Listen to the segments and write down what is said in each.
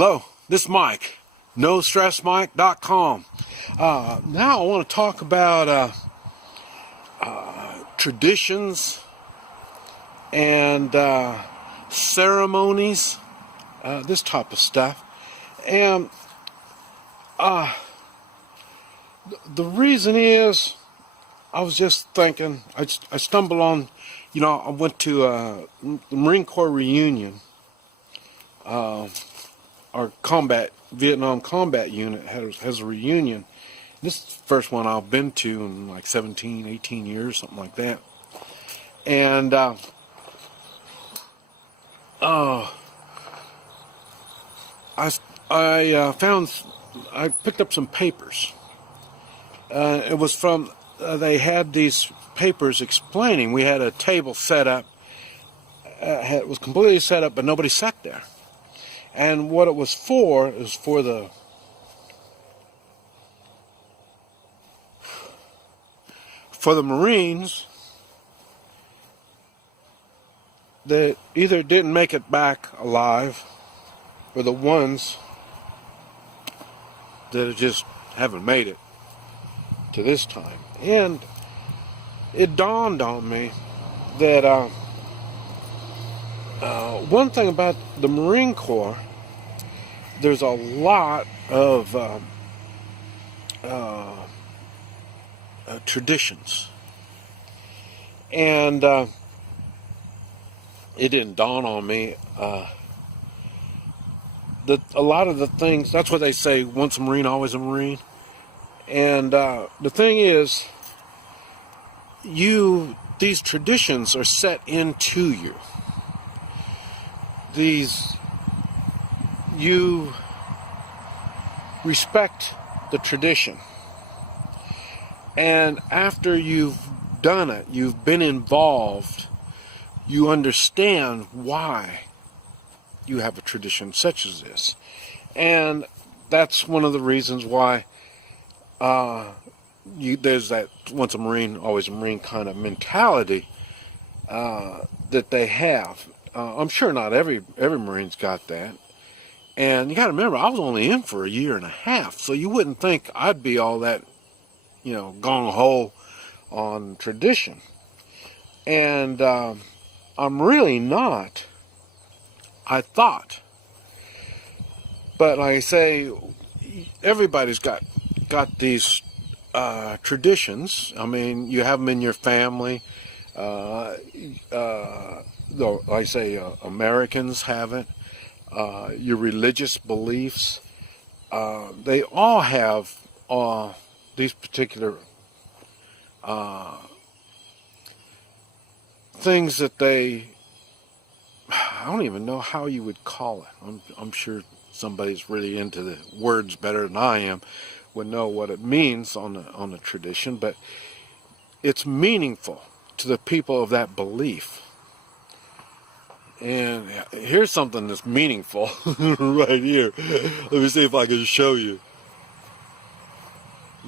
Hello, this is Mike, NoStressMike.com. Now I want to talk about traditions and ceremonies, this type of stuff. And the reason is, I was just thinking, I stumbled on, I went to the Marine Corps reunion. Our Vietnam combat unit has a reunion. This is the first one I've been to in like 17, 18 years, something like that. And I picked up some papers. It was from, they had these papers explaining, we had a table set up, it was completely set up, but nobody sat there. And what it was for is for the Marines that either didn't make it back alive, or the ones that just haven't made it to this time. And it dawned on me that one thing about the Marine Corps, there's a lot of traditions. And it didn't dawn on me that a lot of the things, that's what they say, once a Marine, always a Marine. And the thing is, these traditions are set into you. You respect the tradition, and after you've done it, you've been involved, you understand why you have a tradition such as this. And that's one of the reasons why there's that once a Marine, always a Marine kind of mentality that they have. I'm sure not every Marine's got that. And you got to remember, I was only in for a year and a half, so you wouldn't think I'd be all that, gung-ho on tradition. And I'm really not, I thought. But like I say, everybody's got these traditions. I mean, you have them in your family. Though I say Americans have it, your religious beliefs, they all have these particular things that I don't even know how you would call it. I'm sure somebody's really into the words better than I am, would know what it means on the tradition, but it's meaningful to the people of that belief. And here's something that's meaningful right here. Let me see if I can show you.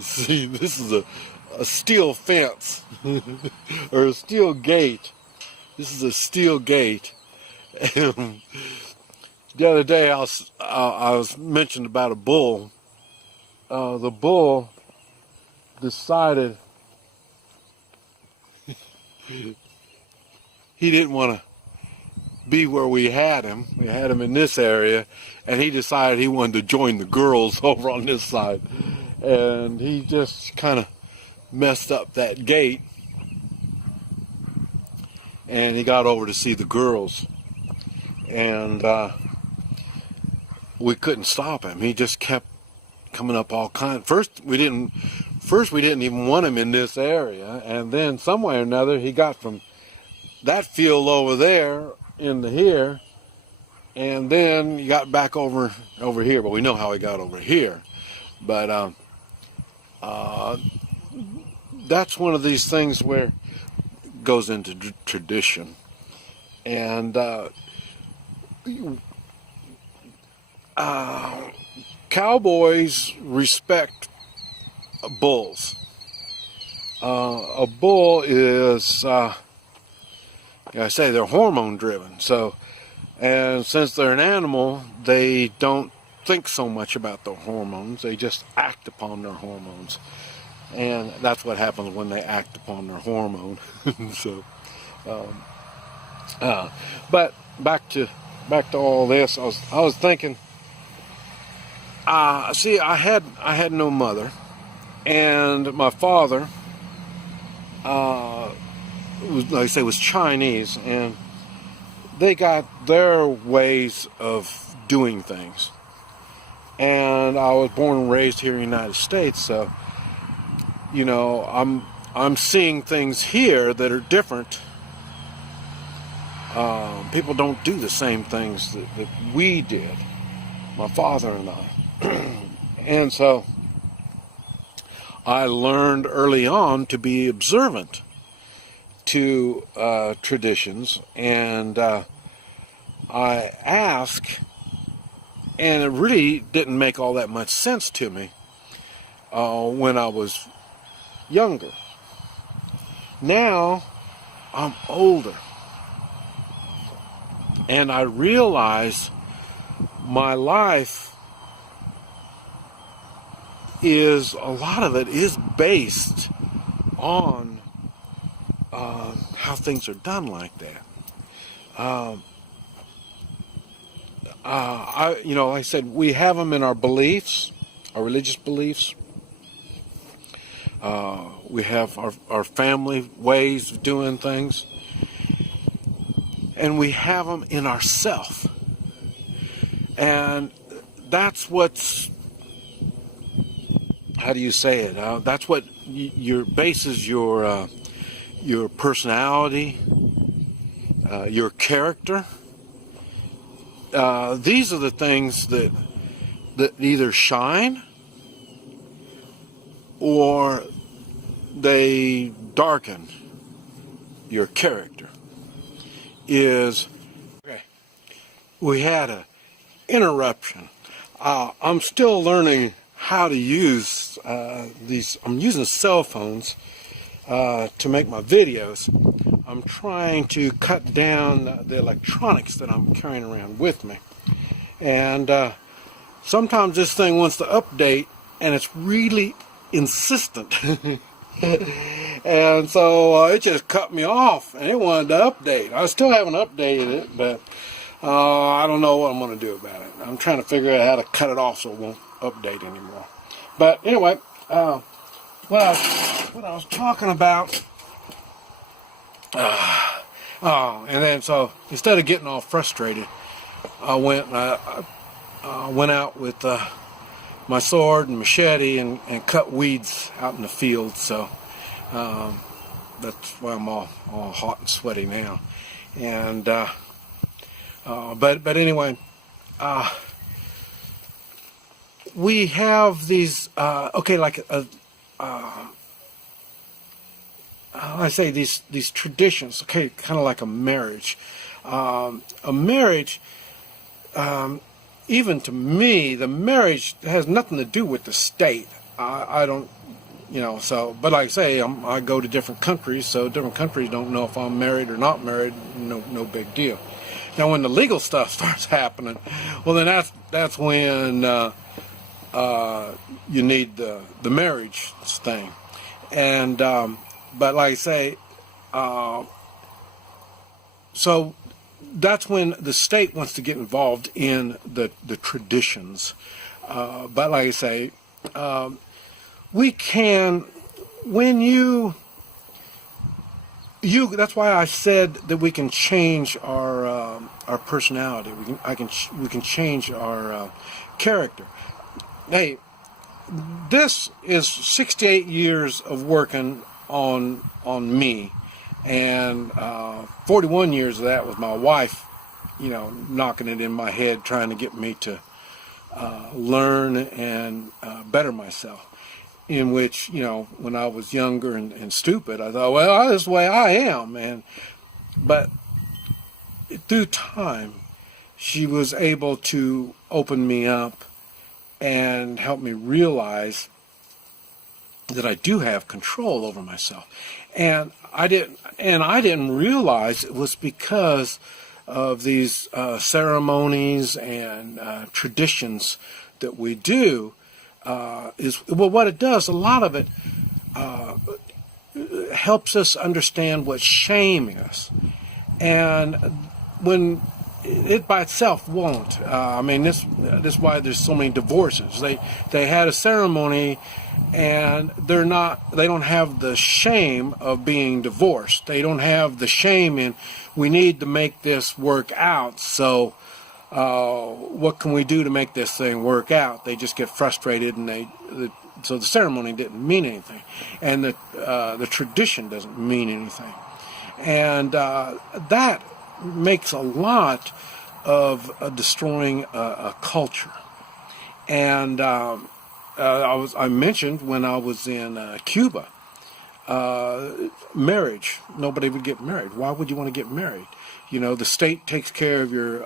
See, this is a steel fence or a steel gate. This is a steel gate. And the other day I was mentioned about a bull. The bull decided he didn't want to be where we had him. We had him in this area, and he decided he wanted to join the girls over on this side. And he just kind of messed up that gate, and he got over to see the girls. And we couldn't stop him. He just kept coming up all kinds. First we didn't even want him in this area, and then some way or another he got from that field over there into here, and then he got back over here. But we know how he got over here. But that's one of these things where it goes into tradition. And cowboys respect bulls. A bull is, like I say, they're hormone driven. So, and since they're an animal, they don't think so much about their hormones. They just act upon their hormones. And that's what happens when they act upon their hormone. So, but back to all this. I was thinking. See, I had no mother, and my father, was, like I say, was Chinese, and they got their ways of doing things. And I was born and raised here in the United States, so you know, I'm seeing things here that are different. People don't do the same things that we did, my father and I. And so I learned early on to be observant to traditions, and I ask, and it really didn't make all that much sense to me when I was younger. Now I'm older, and I realize my life is, a lot of it is based on how things are done like that. You know, like I said, we have them in our beliefs, our religious beliefs. We have our family ways of doing things, and we have them in ourself. And that's what's, how do you say it? That's what your bases your personality, your character. These are the things that either shine or they darken your character. Okay, we had a interruption. I'm still learning how to use these. I'm using cell phones to make my videos. I'm trying to cut down the electronics that I'm carrying around with me, and sometimes this thing wants to update, and it's really insistent. And so it just cut me off, and it wanted to update. I still haven't updated it, but I don't know what I'm going to do about it. I'm trying to figure out how to cut it off so it won't update anymore. But anyway, what I was talking about, and then so instead of getting all frustrated, I went out with my sword and machete and cut weeds out in the field. So that's why I'm all hot and sweaty now. And but anyway, we have these okay, like I say these traditions. Okay, kind of like a marriage. A marriage. Even to me, the marriage has nothing to do with the state. I don't, you know, so, but like I say, I go to different countries, so different countries don't know if I'm married or not married, no big deal. Now, when the legal stuff starts happening, well, then that's when you need the marriage thing. And, but like I say, so that's when the state wants to get involved in the traditions. But like I say, we can, when you that's why I said that we can change our personality. We can change our character. Hey, this is 68 years of working on me. And 41 years of that was my wife, you know, knocking it in my head, trying to get me to learn and better myself. In which, you know, when I was younger and stupid, I thought, well, this is the way I am. But through time, she was able to open me up and help me realize that I do have control over myself. And I didn't realize it was because of these ceremonies and traditions that we do is, well, what it does, a lot of it helps us understand what shame is. And when it by itself won't. I mean, this is why there's so many divorces. They had a ceremony, and they don't have the shame of being divorced. They don't have the shame in, we need to make this work out. So what can we do to make this thing work out? They just get frustrated, and so the ceremony didn't mean anything, and the tradition doesn't mean anything, and that makes a lot of destroying a culture. And I mentioned when I was in Cuba, marriage. Nobody would get married. Why would you want to get married? You know, the state takes care of your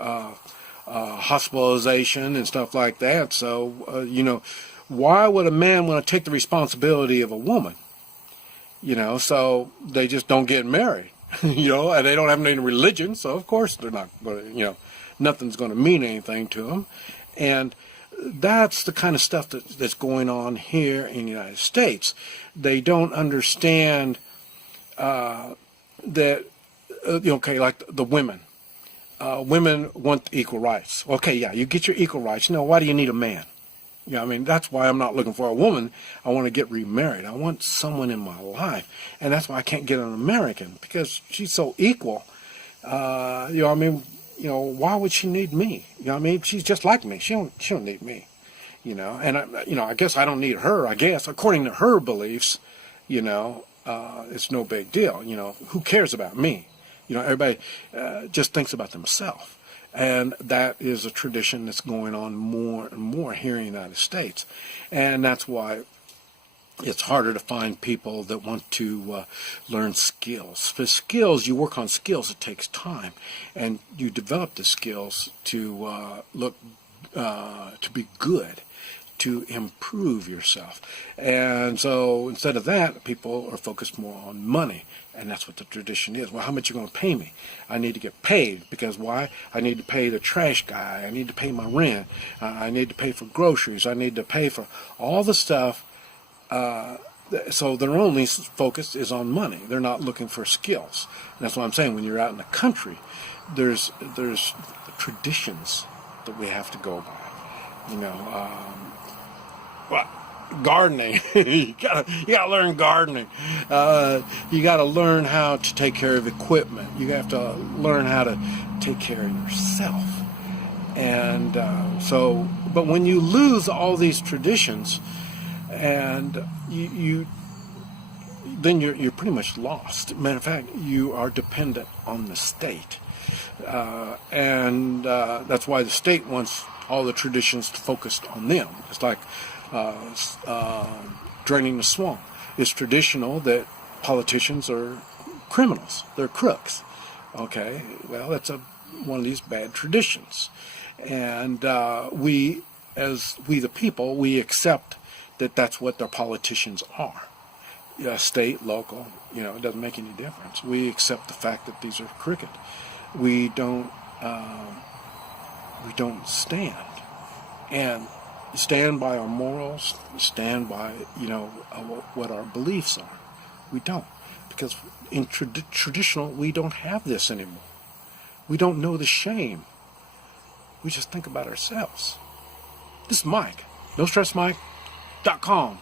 hospitalization and stuff like that. So, you know, why would a man want to take the responsibility of a woman? You know, so they just don't get married. You know, and they don't have any religion, so of course they're not going to, you know, nothing's going to mean anything to them. And that's the kind of stuff that's going on here in the United States. They don't understand that, okay, like the women. Women want equal rights. Okay, yeah, you get your equal rights. You know, why do you need a man? You know, I mean, that's why I'm not looking for a woman. I want to get remarried. I want someone in my life. And that's why I can't get an American, because she's so equal. You know, I mean, you know, why would she need me? You know, I mean, she's just like me. She don't need me. You know, and I guess I don't need her. I guess according to her beliefs, you know, it's no big deal. You know, who cares about me? You know, everybody just thinks about themselves. And that is a tradition that's going on more and more here in the United States. And that's why it's harder to find people that want to learn skills. For skills, you work on skills, it takes time. And you develop the skills to to be good, to improve yourself. And so instead of that, people are focused more on money. And that's what the tradition is. Well, how much are you going to pay me? I need to get paid, because why? I need to pay the trash guy. I need to pay my rent. I need to pay for groceries. I need to pay for all the stuff. So their only focus is on money. They're not looking for skills. And that's what I'm saying. When you're out in the country, there's traditions that we have to go by. You know, gardening. you gotta learn gardening. You gotta learn how to take care of equipment. You have to learn how to take care of yourself. And but when you lose all these traditions, and then you're pretty much lost. Matter of fact, you are dependent on the state, and that's why the state wants all the traditions focused on them. It's like draining the swamp. It's traditional that politicians are criminals. They're crooks. Okay, well, that's one of these bad traditions. And we the people, we accept that that's what the politicians are. State, local, you know, it doesn't make any difference. We accept the fact that these are crooked. We don't stand by our morals, stand by, you know, what our beliefs are. We don't, because in traditional, we don't have this anymore. We don't know the shame. We just think about ourselves. This is Mike, NoStressMike.com.